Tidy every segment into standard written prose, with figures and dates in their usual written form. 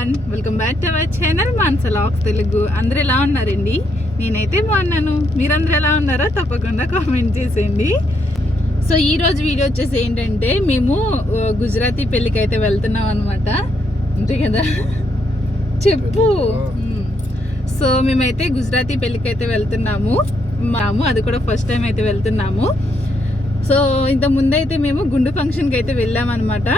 Everyone, welcome back to our channel Manasa vlogs Telugu. అందరూ ఎలా ఉన్నారండి? నేనైతే బాగున్నాను. మీరందరూ ఎలా ఉన్నారో తప్పకుండా కామెంట్ చేసేయండి. సో ఈరోజు వీడియో వచ్చేసి ఏంటంటే, మేము గుజరాతీ పెళ్ళికి అయితే వెళ్తున్నాం అనమాట. అంతే కదా, చెప్పు. సో మేమైతే గుజరాతీ పెళ్ళికి అయితే వెళ్తున్నాము. అది కూడా ఫస్ట్ టైం అయితే వెళ్తున్నాము. సో ఇంత ముందైతే మేము గుండు ఫంక్షన్కి అయితే వెళ్ళామన్నమాట.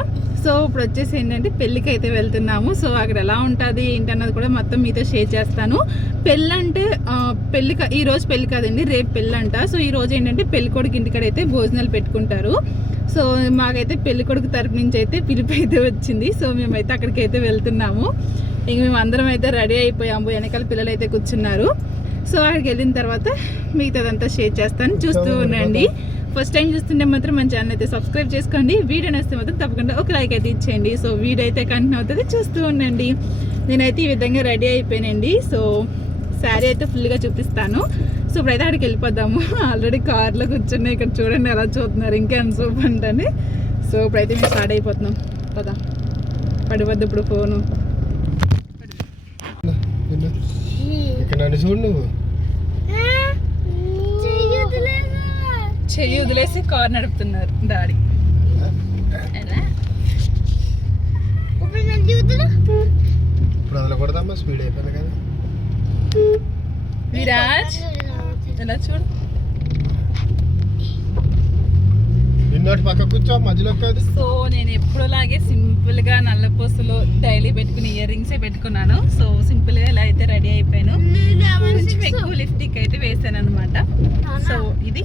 సో ఇప్పుడు వచ్చేసి ఏంటంటే పెళ్ళికి అయితే వెళ్తున్నాము. సో అక్కడ ఎలా ఉంటుంది ఏంటన్నది కూడా మొత్తం మీతో షేర్ చేస్తాను. పెళ్ళంటే ఈరోజు పెళ్ళి కాదండి, రేపు పెళ్ళంట. సో ఈరోజు ఏంటంటే పెళ్ళికొడుకు ఇంటికాడ అయితే భోజనాలు పెట్టుకుంటారు. సో మాకైతే పెళ్ళికొడుకు తరపు నుంచి అయితే పిలుపు అయితే వచ్చింది. సో మేమైతే అక్కడికి అయితే వెళ్తున్నాము. ఇంక మేము అందరం అయితే రెడీ అయిపోయాము. వెనకాల పిల్లలు అయితే కూర్చున్నారు. సో అక్కడికి వెళ్ళిన తర్వాత మిగతాదంతా షేర్ చేస్తాను, చూస్తూ ఉండండి. ఫస్ట్ టైం చూస్తుంటే మాత్రం మన ఛానల్ అయితే సబ్స్క్రైబ్ చేసుకోండి. వీడియో నచ్చితే మాత్రం తప్పకుండా ఒక లైక్ అయితే ఇచ్చేయండి. సో వీడియో అయితే కంటిన్యూ అవుతుంది, చూస్తూ ఉండండి. నేనైతే ఈ విధంగా రెడీ అయిపోయానండి. సో శారీ అయితే ఫుల్గా చూపిస్తాను. సో ఇప్పుడైతే అక్కడికి వెళ్ళిపోదాము. ఆల్రెడీ కార్లో కూర్చున్నాయి, ఇక్కడ చూడండి ఎలా చూస్తున్నారు, ఇంకేం సూప్ అంటే. సో ఇప్పుడైతే మేము స్టార్ట్ అయిపోతున్నాం కదా. పడిపోద్దు ఇప్పుడు ఫోను. చూడు నువ్వు చెయ్యి వదిలేసి కార్ నడుపుతున్నారు డాడీ. ఇప్పుడు అందులో కొడదామా, స్పీడ్ అయిపోయింది కదా. విరాజ్ ఎలా చూడు, నిన్నటి పక్క కూర్చో మధ్యలో కాదు. సో నేను ఎప్పుడులాగే సింపుల్ గా నల్ల పూసలు డైలీ పెట్టుకుని ఇయర్ రింగ్సే పెట్టుకున్నాను. సో సింపుల్ గా ఇలా అయితే రెడీ అయిపోయాను. కొంచెం ఎక్కువ లిప్స్టిక్ అయితే వేసాను అనమాట. సో ఇది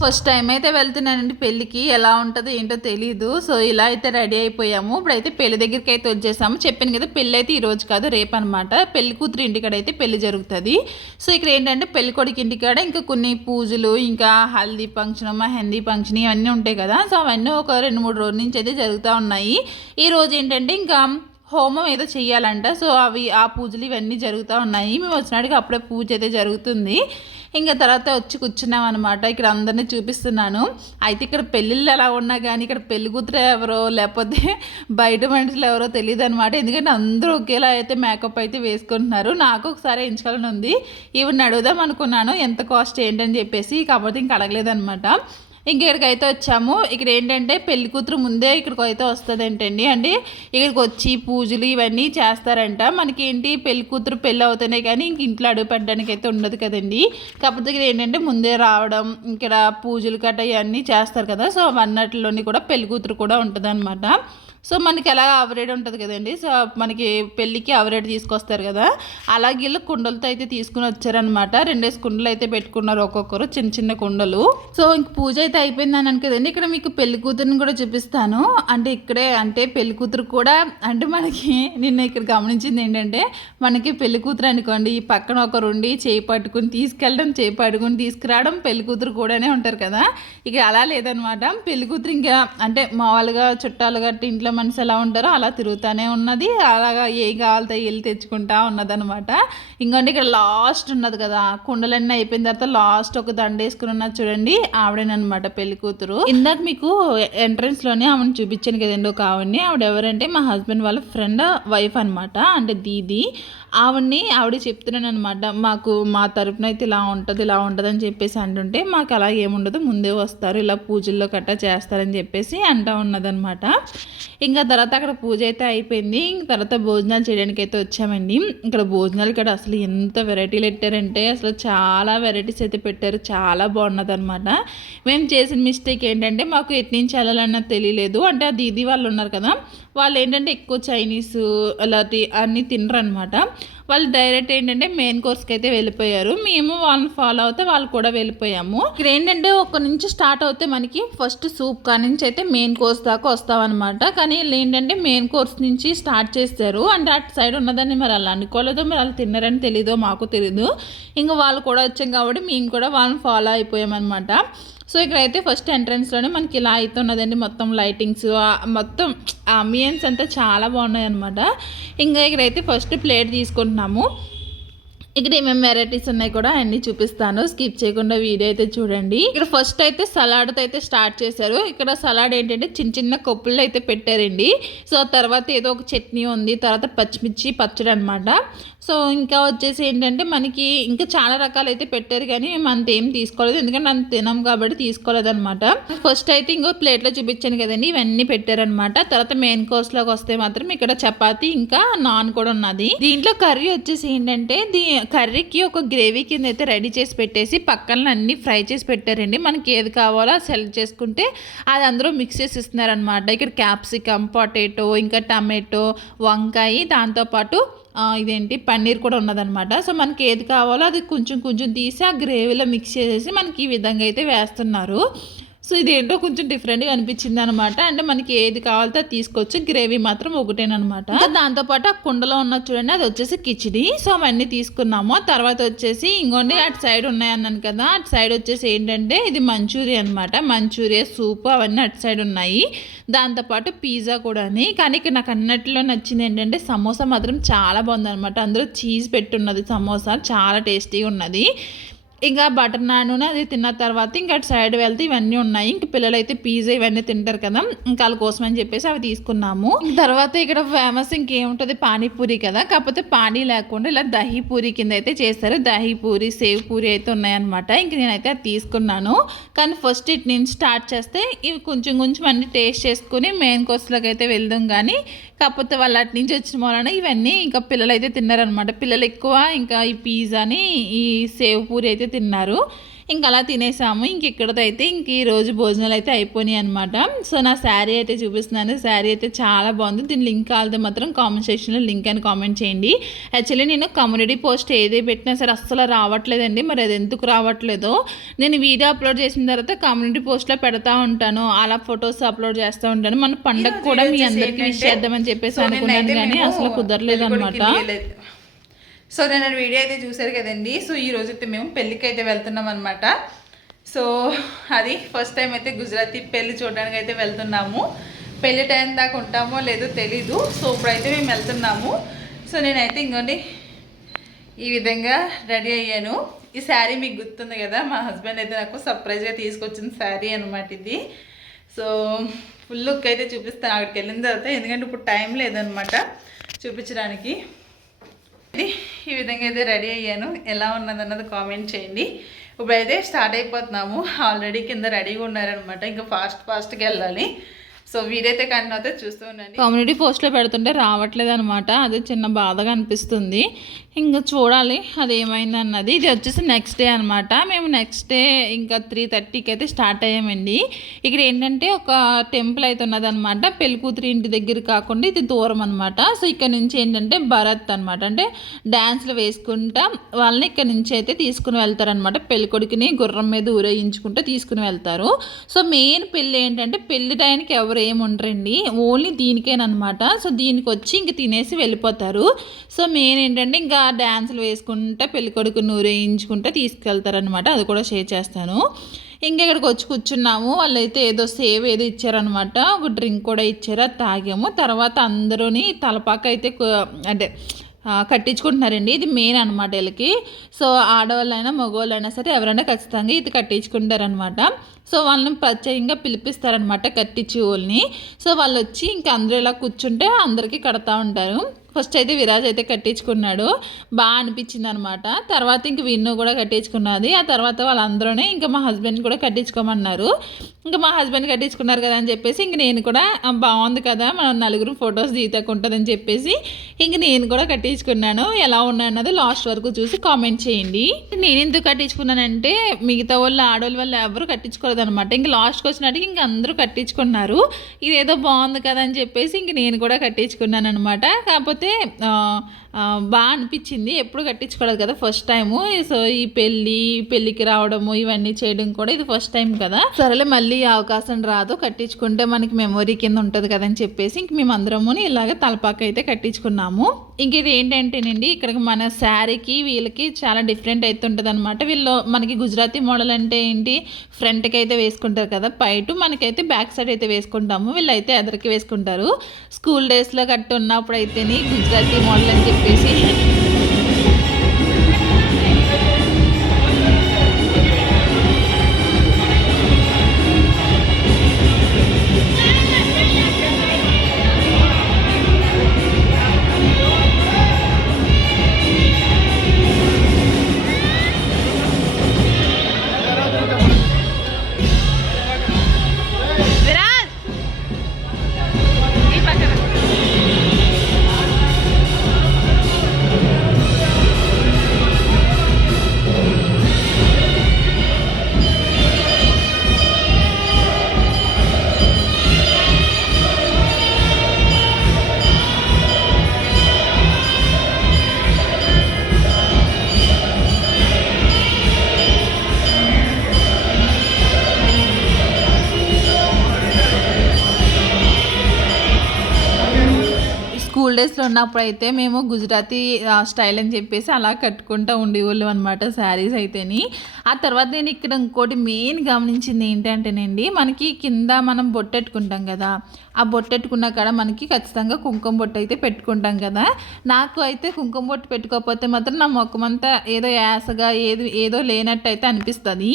ఫస్ట్ టైం అయితే వెళ్తున్నానండి పెళ్ళికి. ఎలా ఉంటుందో ఏంటో తెలీదు. సో ఇలా అయితే రెడీ అయిపోయాము. ఇప్పుడైతే పెళ్లి దగ్గరికి అయితే వచ్చేసాము. చెప్పాను కదా, పెళ్ళి అయితే ఈరోజు కాదు, రేపు అనమాట. పెళ్లి కూతురు ఇంటికాడ అయితే పెళ్లి జరుగుతుంది. సో ఇక్కడ ఏంటంటే పెళ్లి కొడుకు ఇంటికాడ ఇంకా కొన్ని పూజలు, ఇంకా హల్దీ ఫంక్షన్, మెహందీ ఫంక్షన్ ఇవన్నీ ఉంటాయి కదా. సో అవన్నీ ఒక 2-3 రోజుల నుంచి అయితే జరుగుతూ ఉన్నాయి. ఈ రోజు ఏంటంటే ఇంకా హోమం ఏదో చెయ్యాలంట. సో ఆ పూజలు ఇవన్నీ జరుగుతూ ఉన్నాయి. మేము వచ్చినాడికి అప్పుడే పూజ అయితే జరుగుతుంది. ఇంకా తర్వాత వచ్చి కూర్చున్నాం అనమాట. ఇక్కడ అందరినీ చూపిస్తున్నాను. అయితే ఇక్కడ పెళ్ళిళ్ళు ఎలా ఉన్నా కానీ ఇక్కడ పెళ్లి కూతురు ఎవరో లేకపోతే బయట మనుషులు ఎవరో తెలియదు అనమాట. ఎందుకంటే అందరూ ఒకేలా అయితే మేకప్ అయితే వేసుకుంటున్నారు. నాకు ఒకసారి ఎంచుకోవాలని ఉంది. ఈవిని అడుగుదాం అనుకున్నాను ఎంత కాస్ట్ ఏంటని చెప్పేసి, కాకపోతే ఇంక అడగలేదనమాట. ఇంకెక్కడికైతే వచ్చాము. ఇక్కడ ఏంటంటే పెళ్లి కూతురు ముందే ఇక్కడికి అయితే వస్తుంది ఏంటండి, అంటే ఇక్కడికి వచ్చి పూజలు ఇవన్నీ చేస్తారంట. మనకి ఏంటి పెళ్లి కూతురు పెళ్ళి అవుతానే కానీ ఇంక ఇంట్లో అడుగు పెట్టడానికి అయితే ఉండదు కదండి. కాకపోతే ఇక్కడ ఏంటంటే ముందే రావడం, ఇక్కడ పూజలు గట్ట ఇవన్నీ చేస్తారు కదా. సో అవన్నట్లోని కూడా పెళ్లి కూతురు కూడా ఉంటుంది అనమాట. సో మనకి ఎలా ఆవరేడ్ ఉంటుంది కదండి. సో మనకి పెళ్ళికి ఆవరేడ్ తీసుకొస్తారు కదా, అలాగే వీళ్ళు కుండలతో అయితే తీసుకుని వచ్చారనమాట. 2 కుండలు అయితే పెట్టుకున్నారు ఒక్కొక్కరు, చిన్న చిన్న కుండలు. సో ఇంక పూజ అయితే అయిపోయిందని అని కదండి. ఇక్కడ మీకు పెళ్లి కూతురుని కూడా చూపిస్తాను. అంటే ఇక్కడే అంటే పెళ్లి కూతురు కూడా అంటే మనకి నిన్న ఇక్కడ గమనించింది ఏంటంటే, మనకి పెళ్లి కూతురు అనుకోండి ఈ పక్కన ఒకరుండి చేయి పట్టుకుని తీసుకెళ్ళడం, చేయి పట్టుకుని తీసుకురావడం, పెళ్లి కూతురు కూడానే ఉంటారు కదా. ఇక అలా లేదనమాట. పెళ్లి కూతురు ఇంకా అంటే మామూలుగా చుట్టాలు గట్టి ఇంట్లో మనిషి ఎలా ఉంటారో అలా తిరుగుతూనే ఉన్నది. అలాగా ఏ కావాలితే వెళ్ళి తెచ్చుకుంటా ఉన్నది అనమాట. ఇంకోండి ఇక్కడ లాస్ట్ ఉన్నది కదా, కుండలన్నీ అయిపోయిన తర్వాత లాస్ట్ ఒక దండ వేసుకుని ఉన్నది చూడండి, ఆవిడేనమాట పెళ్లి కూతురు. ఇందాక మీకు ఎంట్రన్స్ లోనే ఆవిడని చూపించాను కదండి ఒక ఆవిడని. ఆవిడ ఎవరంటే మా హస్బెండ్ వాళ్ళ ఫ్రెండ్ వైఫ్ అనమాట, అంటే దీది. ఆవిడ చెప్తున్నాను అనమాట, మాకు మా తరపున అయితే ఇలా ఉంటుంది అని చెప్పేసి అంటుంటే, మాకు అలా ఏముండదు, ముందే వస్తారు, ఇలా పూజల్లో కట్టా చేస్తారని చెప్పేసి అంటూ ఉన్నదనమాట. ఇంకా తర్వాత అక్కడ పూజ అయితే అయిపోయింది. ఇంక తర్వాత భోజనాలు చేయడానికి అయితే వచ్చామండి. ఇక్కడ భోజనాలు ఇక్కడ అసలు ఎంత వెరైటీలు పెట్టారంటే అసలు చాలా వెరైటీస్ అయితే పెట్టారు, చాలా బాగున్నది అనమాట. మేము చేసిన మిస్టేక్ ఏంటంటే మాకు ఎటు నుంచి వెళ్ళాలన్నది తెలియలేదు. అంటే ఆ దీదీ వాళ్ళు ఉన్నారు కదా, వాళ్ళు ఏంటంటే ఎక్కువ చైనీస్ అలాంటి అన్నీ తినరు అనమాట. వాళ్ళు డైరెక్ట్ ఏంటంటే మెయిన్ కోర్స్కి అయితే వెళ్ళిపోయారు. మేము వాళ్ళని ఫాలో అవుతే వాళ్ళు కూడా వెళ్ళిపోయాము. ఇక్కడ ఏంటంటే ఒక నుంచి స్టార్ట్ అవుతే మనకి ఫస్ట్ సూప్ కానించి అయితే మెయిన్ కోర్స్ దాకా వస్తామన్నమాట. కానీ వీళ్ళు ఏంటంటే మెయిన్ కోర్స్ నుంచి స్టార్ట్ చేస్తారు. అంటే అటు సైడ్ ఉన్నదాన్ని మరి అలా అనుకోలేదో, మరి వాళ్ళు తిన్నారని తెలీదో మాకు తెలీదు. ఇంకా వాళ్ళు కూడా వచ్చాం కాబట్టి మేము కూడా వాళ్ళని ఫాలో అయిపోయామన్నమాట. సో ఇక్కడైతే ఫస్ట్ ఎంట్రన్స్లోనే మనకి ఇలా అయితే ఉన్నదండి, మొత్తం లైటింగ్స్ మొత్తం అంబియన్స్ అంతా చాలా బాగున్నాయి అనమాట. ఇంకా ఇక్కడైతే ఫస్ట్ ప్లేట్ తీసుకుంటున్నాము. ఇక్కడ ఏమేమి వెరైటీస్ ఉన్నాయి కూడా అన్ని చూపిస్తాను, స్కిప్ చేయకుండా వీడియో అయితే చూడండి. ఇక్కడ ఫస్ట్ అయితే సలాడ్తో అయితే స్టార్ట్ చేశారు. ఇక్కడ సలాడ్ ఏంటంటే చిన్న చిన్న కప్పుల్లో అయితే పెట్టారండి. సో తర్వాత ఏదో ఒక చట్నీ ఉంది, తర్వాత పచ్చిమిర్చి పచ్చడి అనమాట. సో ఇంకా వచ్చేసి ఏంటంటే మనకి ఇంకా చాలా రకాలు అయితే పెట్టారు, కానీ మేము అంత ఏం తీసుకోలేదు ఎందుకంటే అంత తినాం కాబట్టి తీసుకోలేదు అనమాట. ఫస్ట్ అయితే ఇంకో ప్లేట్లో చూపించాను కదండి, ఇవన్నీ పెట్టారనమాట. తర్వాత మెయిన్ కోర్స్లోకి వస్తే మాత్రం ఇక్కడ చపాతీ ఇంకా నాన్ కూడా ఉన్నది. దీంట్లో కర్రీ వచ్చేసి ఏంటంటే కర్రీకి ఒక గ్రేవీ కింద అయితే రెడీ చేసి పెట్టేసి పక్కన అన్ని ఫ్రై చేసి పెట్టారండి. మనకి ఏది కావాలో సెలెక్ట్ చేసుకుంటే అది అందరూ మిక్స్ చేసి ఇస్తున్నారనమాట. ఇక్కడ క్యాప్సికమ్, పొటాటో, ఇంకా టమాటో, వంకాయ, దాంతోపాటు ఇదేంటి పన్నీర్ కూడా ఉన్నదనమాట. సో మనకి ఏది కావాలో అది కొంచెం కొంచెం తీసి ఆ గ్రేవీలో మిక్స్ చేసేసి మనకి ఈ విధంగా అయితే వేస్తున్నారు. సో ఇదేంటో కొంచెం డిఫరెంట్గా అనిపించింది అనమాట. అంటే మనకి ఏది కావాలో అది తీసుకోవచ్చు, గ్రేవీ మాత్రం ఒకటేనమాట. దాంతోపాటు ఆ కుండలో ఉన్న చూడండి, అది వచ్చేసి కిచిడి. సో అవన్నీ తీసుకున్నాము. తర్వాత వచ్చేసి ఇంకోండి అటు సైడ్ ఉన్నాయన్నాను కదా, అటు సైడ్ వచ్చేసి ఏంటంటే ఇది మంచూరియా అనమాట. మంచూరియా సూప్ అవన్నీ అటు సైడ్ ఉన్నాయి. దాంతోపాటు పిజ్జా కూడా. కానీ ఇక్కడ నాకు అన్నట్లో నచ్చింది ఏంటంటే సమోసా మాత్రం చాలా బాగుందనమాట. అందులో చీజ్ పెట్టున్నది సమోసా, చాలా టేస్టీగా ఉన్నది. ఇంకా బటర్ నాన్ అది తిన్న తర్వాత ఇంకా అటు సైడ్ వెళ్తే ఇవన్నీ ఉన్నాయి. ఇంక పిల్లలు అయితే పిజ్జా ఇవన్నీ తింటారు కదా, ఇంకా వాళ్ళ కోసం అని చెప్పేసి అవి తీసుకున్నాము. తర్వాత ఇక్కడ ఫేమస్ ఇంకేముంటుంది, పానీపూరి కదా, కాకపోతే పానీ లేకుండా ఇలా దహీ పూరి కింద అయితే చేస్తారు. దహీ పూరి, సేవ్ పూరి అయితే ఉన్నాయన్నమాట. ఇంక నేనైతే అది తీసుకున్నాను. కానీ ఫస్ట్ ఇటు నుంచి స్టార్ట్ చేస్తే ఇవి కొంచెం కొంచెం అన్ని టేస్ట్ చేసుకుని మెయిన్ కోర్స్లోకి అయితే వెళ్దాం. కానీ కాకపోతే వాళ్ళు అటు నుంచి వచ్చిన వలన ఇవన్నీ ఇంకా పిల్లలు అయితే తిన్నారనమాట. పిల్లలు ఎక్కువ ఇంకా ఈ పిజ్జాని, ఈ సేవ్ పూరి అయితే తిన్నారు. ఇంక అలా తినేసాము. ఇంకెక్కడైతే ఇంక ఈరోజు భోజనాలు అయితే అయిపోయినాయి అనమాట. సో నా శారీ అయితే చూపిస్తున్నాను. శారీ అయితే చాలా బాగుంది. దీని లింక్ కావాలంటే మాత్రం కామెంట్ సెక్షన్లో లింక్ అని కామెంట్ చేయండి. యాక్చువల్లీ నేను కమ్యూనిటీ పోస్ట్ ఏదే పెట్టినా సరే అస్సలు రావట్లేదండి. మరి అది ఎందుకు రావట్లేదో నేను వీడియో అప్లోడ్ చేసిన తర్వాత కమ్యూనిటీ పోస్ట్లో పెడతా ఉంటాను, అలా ఫొటోస్ అప్లోడ్ చేస్తూ ఉంటాను. మన పండగ కూడా మీ అందరికీ విష్ చేద్దామని చెప్పేసి అనుకున్నాను, కానీ అసలు కుదరలేదు అనమాట. సో నేను వీడియో అయితే చూసారు కదండి. సో ఈ రోజు అయితే మేము పెళ్ళికి అయితే వెళ్తున్నాం అనమాట. సో అది ఫస్ట్ టైం అయితే గుజరాతీ పెళ్ళి చూడడానికి అయితే వెళ్తున్నాము. పెళ్ళి టైం దాకా ఉంటామో లేదో తెలీదు. సో ఇప్పుడైతే మేము వెళ్తున్నాము. సో నేనైతే ఇంకోండి ఈ విధంగా రెడీ అయ్యాను. ఈ శారీ మీకు గుర్తుంది కదా, మా హస్బెండ్ అయితే నాకు సర్ప్రైజ్గా తీసుకొచ్చిన శారీ అనమాట ఇది. సో ఫుల్ లుక్ అయితే చూపిస్తాను అక్కడికి వెళ్ళిన తర్వాత, ఎందుకంటే ఇప్పుడు టైం లేదనమాట చూపించడానికి. ఈ విధంగా అయితే రెడీ అయ్యాను. ఎలా ఉన్నదన్నది కామెంట్ చేయండి. ఇప్పుడైతే స్టార్ట్ అయిపోతున్నాము. ఆల్రెడీ కింద రెడీగా ఉన్నారనమాట. ఇంకా ఫాస్ట్గా వెళ్ళాలి. సో వీడైతే కంటిన్యూ అయితే చూస్తూ ఉండండి. కమ్యూనిటీ పోస్ట్లో పెడుతుంటే రావట్లేదు అనమాట, అది చిన్న బాధగా అనిపిస్తుంది. ఇంకా చూడాలి అది ఏమైంది అన్నది. ఇది వచ్చేసి నెక్స్ట్ డే అనమాట. మేము నెక్స్ట్ డే ఇంకా 3:30కి అయితే స్టార్ట్ అయ్యామండి. ఇక్కడ ఏంటంటే ఒక టెంపుల్ అయితే ఉన్నదనమాట. పెళ్ళికూతురి ఇంటి దగ్గర కాకుండా ఇది దూరం అనమాట. సో ఇక్కడ నుంచి ఏంటంటే భరత్ అనమాట, అంటే డ్యాన్స్లు వేసుకుంటా వాళ్ళని ఇక్కడ నుంచి అయితే తీసుకుని వెళ్తారనమాట. పెళ్ళికొడుకుని గుర్రం మీద ఊరేగించుకుంటూ తీసుకుని వెళ్తారు. సో మెయిన్ పెళ్ళి ఏంటంటే పెళ్లి టైంకి ఎవరు ఏమి ఉండరండి, ఓన్లీ దీనికేనమాట. సో దీనికి వచ్చి ఇంక తినేసి వెళ్ళిపోతారు. సో మెయిన్ ఏంటంటే ఇంకా డ్యాన్సులు వేసుకుంటే పెళ్ళికొడుకుని ఊరేగించుకుంటే తీసుకెళ్తారనమాట. అది కూడా షేర్ చేస్తాను. ఇంకా ఇక్కడికి వచ్చి కూర్చున్నాము. వాళ్ళైతే ఏదో సేవ్ ఏదో ఇచ్చారనమాట, ఒక డ్రింక్ కూడా ఇచ్చారు, అది తాగాము. తర్వాత అందరూని తలపాక అయితే అంటే కట్టించుకుంటున్నారండి. ఇది మెయిన్ అనమాట వీళ్ళకి. సో ఆడవాళ్ళైనా మగవాళ్ళైనా సరే ఎవరైనా ఖచ్చితంగా ఇది కట్టించుకుంటారనమాట. సో వాళ్ళని ప్రత్యేకంగా పిలిపిస్తారనమాట కట్టించి వాళ్ళని. సో వాళ్ళు వచ్చి ఇంకా అందరూ ఇలా కూర్చుంటే అందరికీ కడతా ఉంటారు. ఫస్ట్ అయితే విరాజ్ అయితే కట్టించుకున్నాడు, బాగా అనిపించింది అనమాట. తర్వాత ఇంక విన్ను కూడా కట్టించుకున్నది. ఆ తర్వాత వాళ్ళందరూనే ఇంకా మా హస్బెండ్ కూడా కట్టించుకోమన్నారు. ఇంకా మా హస్బెండ్ కట్టించుకున్నారు కదా అని చెప్పేసి ఇంక నేను కూడా బాగుంది కదా మనం నలుగురు ఫొటోస్ తీయకుంటుందని చెప్పేసి ఇంక నేను కూడా కట్టించుకున్నాను. ఎలా ఉన్నాయన్నది లాస్ట్ వరకు చూసి కామెంట్ చేయండి. నేను ఎందుకు కట్టించుకున్నానంటే మిగతా వాళ్ళు ఆడవాళ్ళ వల్ల ఎవరు కట్టించుకోలేదు అనమాట. ఇంక లాస్ట్కి వచ్చినట్టుగా ఇంక అందరూ కట్టించుకున్నారు. ఇదేదో బాగుంది కదా అని చెప్పేసి ఇంక నేను కూడా కట్టించుకున్నాను అనమాట. కాకపోతే బాగా అనిపించింది, ఎప్పుడు కట్టించుకోలేదు కదా ఫస్ట్ టైము. సో ఈ పెళ్ళికి రావడము ఇవన్నీ చేయడం కూడా ఇది ఫస్ట్ టైం కదా, సరేలే మళ్ళీ అవకాశం రాదు, కట్టించుకుంటే మనకి మెమొరీ కింద ఉంటుంది కదా అని చెప్పేసి ఇంక మేము అందరము ఇలాగ తలపాక అయితే కట్టించుకున్నాము. ఇంక ఇది ఏంటంటేనండి ఇక్కడికి మన శారీకి వీళ్ళకి చాలా డిఫరెంట్ అయితే ఉంటుంది అనమాట. వీళ్ళు మనకి గుజరాతీ మోడల్ అంటే ఏంటి, ఫ్రంట్కి అయితే వేసుకుంటారు కదా పైటు, మనకైతే బ్యాక్ సైడ్ అయితే వేసుకుంటాము, వీళ్ళైతే ఎదరికి వేసుకుంటారు. స్కూల్ డేస్లో కట్టి ఉన్నప్పుడు అయితేని గుజరాతీ మోడల్ అని చెప్పేసి స్కూల్ డేస్లో ఉన్నప్పుడు అయితే మేము గుజరాతీ స్టైల్ అని చెప్పేసి అలా కట్టుకుంటూ ఉండేవాళ్ళం అనమాట శారీస్ అయితేని. ఆ తర్వాత నేను ఇక్కడ ఇంకోటి మెయిన్ గమనించింది ఏంటంటేనండి, మనకి కింద మనం బొట్టెట్టుకుంటాం కదా, ఆ బొట్టెట్టుకున్న కాడ మనకి ఖచ్చితంగా కుంకుమ బొట్టు అయితే పెట్టుకుంటాం కదా. నాకు అయితే కుంకుమ బొట్టు పెట్టుకోకపోతే మాత్రం నా ముఖం అంతా ఏదో యాసగా ఏదో లేనట్టు అయితే అనిపిస్తుంది.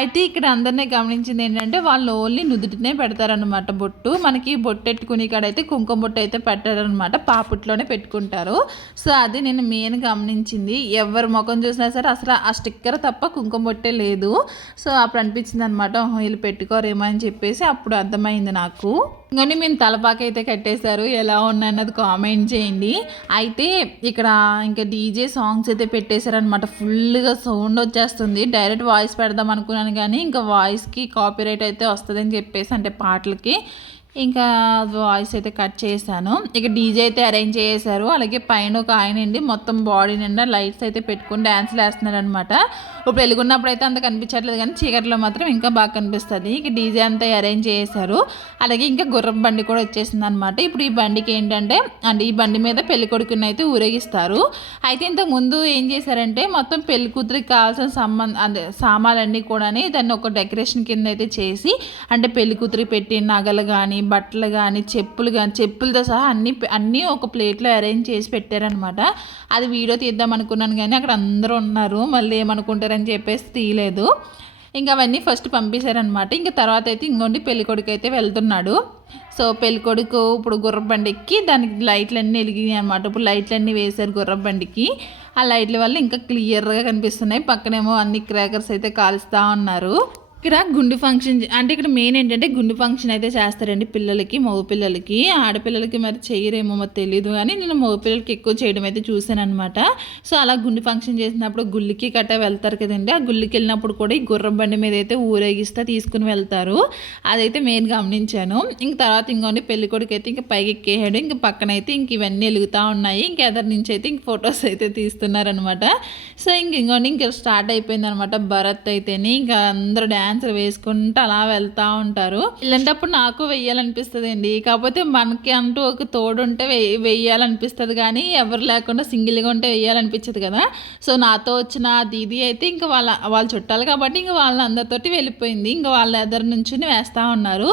అయితే ఇక్కడ అందరినీ గమనించింది ఏంటంటే వాళ్ళు ఓన్లీ నుదుటినే పెడతారనమాట బొట్టు. మనకి బొట్టెట్టుకునే కాడ అయితే కుంకుమ బొట్టు అయితే పెట్టారనమాట, పాపుట్లోనే పెట్టుకుంటారు. సో అది నేను మెయిన్ గమనించింది. ఎవరి ముఖం చూసినా సరే అసలు ఆ స్టిక్కర్ తప్ప కుంకుమ బొట్టే లేదు. సో అప్పుడు అనిపించింది అనమాట, వీళ్ళు పెట్టుకోరేమో అని చెప్పేసి అప్పుడు అర్థమైంది నాకు. ఇంకొన్ని మేము తలపాక అయితే కట్టేశారు, ఎలా ఉన్నది కామెంట్ చేయండి. అయితే ఇక్కడ ఇంకా డీజే సాంగ్స్ అయితే పెట్టేశారనమాట, ఫుల్గా సౌండ్ వచ్చేస్తుంది. డైరెక్ట్ వాయిస్ పెడదాం అనుకున్నాను కానీ ఇంకా వాయిస్కి కాపీరైట్ అయితే వస్తుందని చెప్పేసి, అంటే పాటలకి ఇంకా వాయిస్ అయితే కట్ చేశాను. ఇక డీజే అయితే అరేంజ్ చేశారు. అలాగే పైన ఒక ఆయన అండి మొత్తం బాడీ నిండా లైట్స్ అయితే పెట్టుకుని డ్యాన్స్లు వేస్తున్నారు అనమాట. ఇప్పుడు వెలుగున్నప్పుడు అయితే అంత కనిపించట్లేదు కానీ చీకట్లో మాత్రం ఇంకా బాగా కనిపిస్తుంది. ఇక డీజే అంతా అరేంజ్ చేశారు. అలాగే ఇంకా గుర్రం బండి కూడా వచ్చేసింది అనమాట. ఇప్పుడు ఈ బండికి ఏంటంటే, అంటే ఈ బండి మీద పెళ్లి కొడుకుని అయితే ఊరేగిస్తారు. అయితే ఇంతకు ముందు ఏం చేశారంటే మొత్తం పెళ్లి కూతురికి కావాల్సిన సామాన్లన్నీ కూడా దాన్ని ఒక డెకరేషన్ కింద అయితే చేసి, అంటే పెళ్లి కూతురికి పెట్టి నగలు కానీ బట్టలు కానీ చెప్పులతో సహా అన్నీ ఒక ప్లేట్లో అరేంజ్ చేసి పెట్టారనమాట. అది వీడియో తీద్దాం అనుకున్నాను కానీ అక్కడ అందరూ ఉన్నారు, మళ్ళీ ఏమనుకుంటారని చెప్పేసి తీయలేదు. ఇంకా అవన్నీ ఫస్ట్ పంపించారనమాట. ఇంకా తర్వాత అయితే ఇంకోండి పెళ్ళికొడుకు అయితే వెళ్తున్నాడు. సో పెళ్ళికొడుకు ఇప్పుడు గుర్రం బండి ఎక్కి దానికి లైట్లన్నీ వెలిగినాయి అనమాట. ఇప్పుడు లైట్లన్నీ వేశారు గుర్రం బండికి. ఆ లైట్ల వల్ల ఇంకా క్లియర్గా కనిపిస్తున్నాయి. పక్కనేమో అన్ని క్రాకర్స్ అయితే కాలుస్తూ ఉన్నారు. ఇక్కడ గుండు ఫంక్షన్, అంటే ఇక్కడ మెయిన్ ఏంటంటే గుండు ఫంక్షన్ అయితే చేస్తారండి పిల్లలకి, మగ పిల్లలకి. ఆడపిల్లలకి మరి చేయరేమో మరి తెలియదు కానీ నేను మగ పిల్లలకి ఎక్కువ చేయడం అయితే చూసాను అనమాట. సో అలా గుండు ఫంక్షన్ చేసినప్పుడు గుళ్ళకి గట్ట వెళ్తారు కదండి, ఆ గుళ్ళకి వెళ్ళినప్పుడు కూడా ఈ గుర్రం బండి మీద అయితే ఊరేగిస్తే తీసుకుని వెళ్తారు. అదైతే మెయిన్ గమనించాను. ఇంక తర్వాత ఇంకోండి పెళ్లి కొడుకు అయితే ఇంక పైకి ఎక్కేసాడు. ఇంక పక్కన అయితే ఇంక ఇవన్నీ వెలుగుతూ ఉన్నాయి. ఇంక ఎదరి నుంచి అయితే ఇంక ఫొటోస్ అయితే తీస్తున్నారనమాట. సో ఇంకోండి ఇంక స్టార్ట్ అయిపోయింది అనమాట భరత్ అయితేని. ఇంకా అందరూ డ్యాన్స్ వేసుకుంటూ అలా వెళ్తూ ఉంటారు. ఇలాంటప్పుడు నాకు వెయ్యాలనిపిస్తుంది అండి, కాకపోతే మనకి అంటూ ఒక తోడు ఉంటే వెయ్యాలనిపిస్తుంది కానీ ఎవరు లేకుండా సింగిల్గా ఉంటే వెయ్యాలనిపించదు కదా. సో నాతో వచ్చిన దీది అయితే ఇంకా వాళ్ళ చుట్టాలు కాబట్టి ఇంకా వాళ్ళందరితోటి వెళ్ళిపోయింది. ఇంకా వాళ్ళ ఎదురు నుంచి వేస్తూ ఉన్నారు.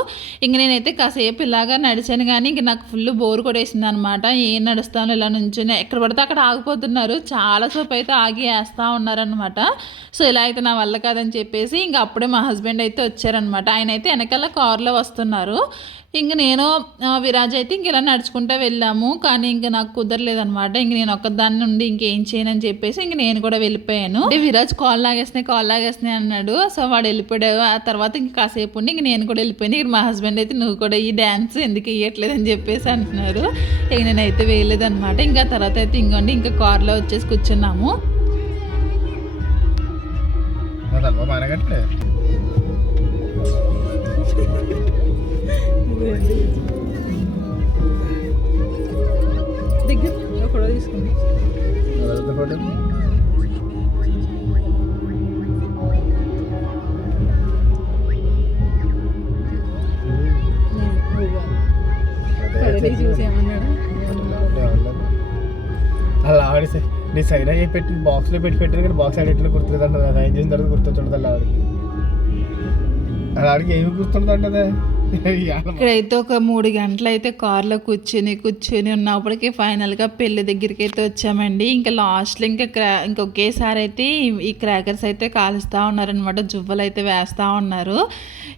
ఇంక నేనైతే కాసేపు ఇలాగా నడిచాను కానీ ఇంక నాకు ఫుల్ బోర్ కొట్టేసింది అనమాట. ఏం నడుస్తాను ఇలా నుంచుని, ఎక్కడ పడితే అక్కడ ఆగిపోతున్నారు. చాలాసేపు అయితే ఆగి వేస్తూ ఉన్నారనమాట. సో ఇలా అయితే నా వల్ల కాదని చెప్పేసి ఇంక అప్పుడే మా హస్బెండ్ అయితే వచ్చారనమాట. ఆయన అయితే వెనకాల కారులో వస్తున్నారు. ఇంక నేను విరాజ్ అయితే ఇంక ఇలా నడుచుకుంటూ వెళ్ళాము. కానీ ఇంక నాకు కుదరలేదనమాట. ఇంక నేను ఒక్కదాన్ని నుండి ఇంకేం చేయనని చెప్పేసి ఇంక నేను కూడా వెళ్ళిపోయాను. అంటే విరాజ్ కాల్ లాగేస్తున్నాయి అన్నాడు. సో వాడు వెళ్ళిపోయాడు. ఆ తర్వాత ఇంక కాసేపు ఉండి ఇంక నేను కూడా వెళ్ళిపోయాను. ఇక్కడ మా హస్బెండ్ అయితే నువ్వు కూడా ఈ డ్యాన్స్ ఎందుకు వేయట్లేదని చెప్పేసి అంటున్నారు. ఇక నేనైతే వేయలేదనమాట. ఇంకా తర్వాత అయితే ఇంకోండి ఇంకా కార్లో వచ్చేసి కూర్చున్నాము. దగ్గర ఫోటో తీసుకుంది. చూసి ఏమన్నాడు అలా ఆడితే నీ సైడ్ అయ్యి పెట్టి బాక్స్లో పెట్టారు కానీ బాక్స్ ఆడి ఎట్లా గుర్తులేదు అంటది. అది ఏం చేసిన తర్వాత గుర్తుంటుంది అలా ఆడికి. అలా ఆడికి ఏమి గుర్తుంటుంటదే. ఇక్కడైతే ఒక 3 గంటలు అయితే కార్లో కూర్చొని ఉన్నప్పటికీ ఫైనల్గా పెళ్లి దగ్గరికి అయితే వచ్చామండి. ఇంకా లాస్ట్లో ఇంకొకేసారి అయితే ఈ క్రాకర్స్ అయితే కాలుస్తూ ఉన్నారనమాట, జువ్వలు అయితే వేస్తూ ఉన్నారు.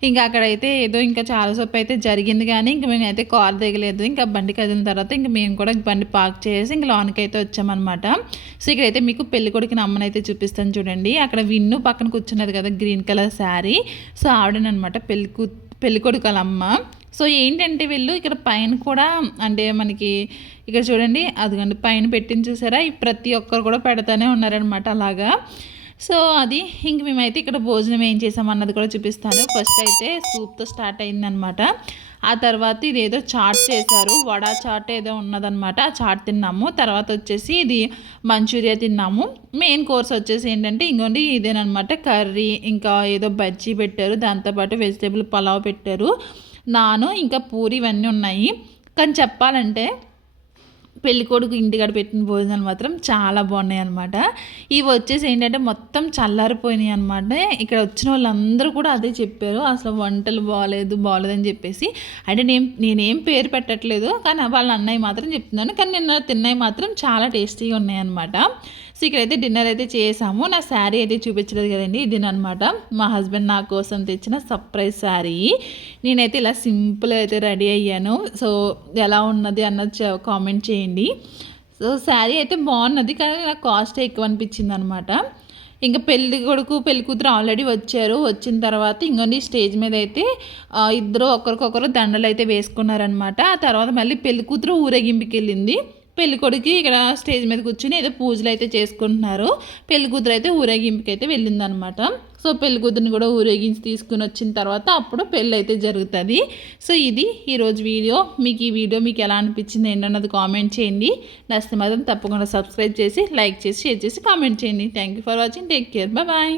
ఇంకా అక్కడైతే ఏదో ఇంకా చాలాసేపు అయితే జరిగింది కానీ ఇంక మేమైతే కార్ దిగలేదు. ఇంకా బండి కదిలిన తర్వాత ఇంక మేము కూడా బండి పార్క్ చేసి ఇంక లోనికి అయితే వచ్చామన్నమాట. సో ఇక్కడైతే మీకు పెళ్లి కొడుకుని అమ్మనైతే చూపిస్తాను చూడండి. అక్కడ విన్ను పక్కన కూర్చున్నది కదా గ్రీన్ కలర్ శారీ, సో ఆవిడనమాట పెళ్లి కొడుకు వాళ్ళ అమ్మ. సో ఏంటంటే వీళ్ళు ఇక్కడ పైన కూడా, అంటే మనకి ఇక్కడ చూడండి అదిగండి పైన పెట్టింది చూసారా, ప్రతి ఒక్కరు కూడా పెడతానే ఉన్నారనమాట అలాగా. సో అది ఇంక మేమైతే ఇక్కడ భోజనం ఏం చేసామన్నది కూడా చూపిస్తాను. ఫస్ట్ అయితే సూప్తో స్టార్ట్ అయిందనమాట. ఆ తర్వాత ఇదేదో చాట్ చేశారు, వడా చాట్ ఏదో ఉన్నదనమాట, ఆ చాట్ తిన్నాము. తర్వాత వచ్చేసి ఇది మంచూరియా తిన్నాము. మెయిన్ కోర్స్ వచ్చేసి ఏంటంటే ఇంకోండి ఇదేనమాట కర్రీ, ఇంకా ఏదో బజ్జీ పెట్టారు, దాంతోపాటు వెజిటేబుల్ పలావ్ పెట్టారు, నాను ఇంకా పూరి ఇవన్నీ ఉన్నాయి. కానీ చెప్పాలంటే పెళ్ళికొడుకు ఇంటికాడ పెట్టిన భోజనాలు మాత్రం చాలా బాగున్నాయి అనమాట. ఇవి వచ్చేసి ఏంటంటే మొత్తం చల్లారిపోయినాయి అనమాట. ఇక్కడ వచ్చిన వాళ్ళందరూ కూడా అదే చెప్పారు, అసలు వంటలు బాగోలేదని చెప్పేసి. అంటే నేనేం పేరు పెట్టట్లేదు, కానీ వాళ్ళ అన్నయ్య మాత్రం చెప్తున్నాను. కానీ నిన్న తిన్నవి మాత్రం చాలా టేస్టీగా ఉన్నాయన్నమాట. సో ఇక్కడైతే డిన్నర్ అయితే చేసాము. నా శారీ అయితే చూపించలేదు కదండి, ఇదేనమాట మా హస్బెండ్ నా కోసం తెచ్చిన సర్ప్రైజ్ శారీ. నేనైతే ఇలా సింపుల్ అయితే రెడీ అయ్యాను. సో ఎలా ఉన్నది అన్నది కామెంట్ చేయండి. సో శారీ అయితే బాగున్నది, కానీ నాకు కాస్ట్ ఎక్కువ అనిపించింది అనమాట. ఇంకా పెళ్లి కొడుకు పెళ్లి కూతురు ఆల్రెడీ వచ్చారు. వచ్చిన తర్వాత ఇంకొన్ని స్టేజ్ మీద అయితే ఇద్దరు ఒకరికొకరు దండలు అయితే వేసుకున్నారనమాట. ఆ తర్వాత మళ్ళీ పెళ్లి కూతురు ఊరేగింపుకి వెళ్ళింది. పెళ్లి కొడుకు ఇక్కడ స్టేజ్ మీద కూర్చొని ఏదో పూజలు అయితే చేసుకుంటున్నారు. పెళ్లి కూతురు అయితే ఊరేగింపుకి అయితే వెళ్ళిందనమాట. సో పెళ్లి కూతురుని కూడా ఊరేగించి తీసుకుని వచ్చిన తర్వాత అప్పుడు పెళ్ళి అయితే జరుగుతుంది. సో ఇది ఈరోజు వీడియో. మీకు ఈ వీడియో మీకు ఎలా అనిపించింది ఏంటన్నది కామెంట్ చేయండి. నచ్చితే మాత్రం తప్పకుండా సబ్స్క్రైబ్ చేసి లైక్ చేసి షేర్ చేసి కామెంట్ చేయండి. Thank you for watching. Take care. Bye.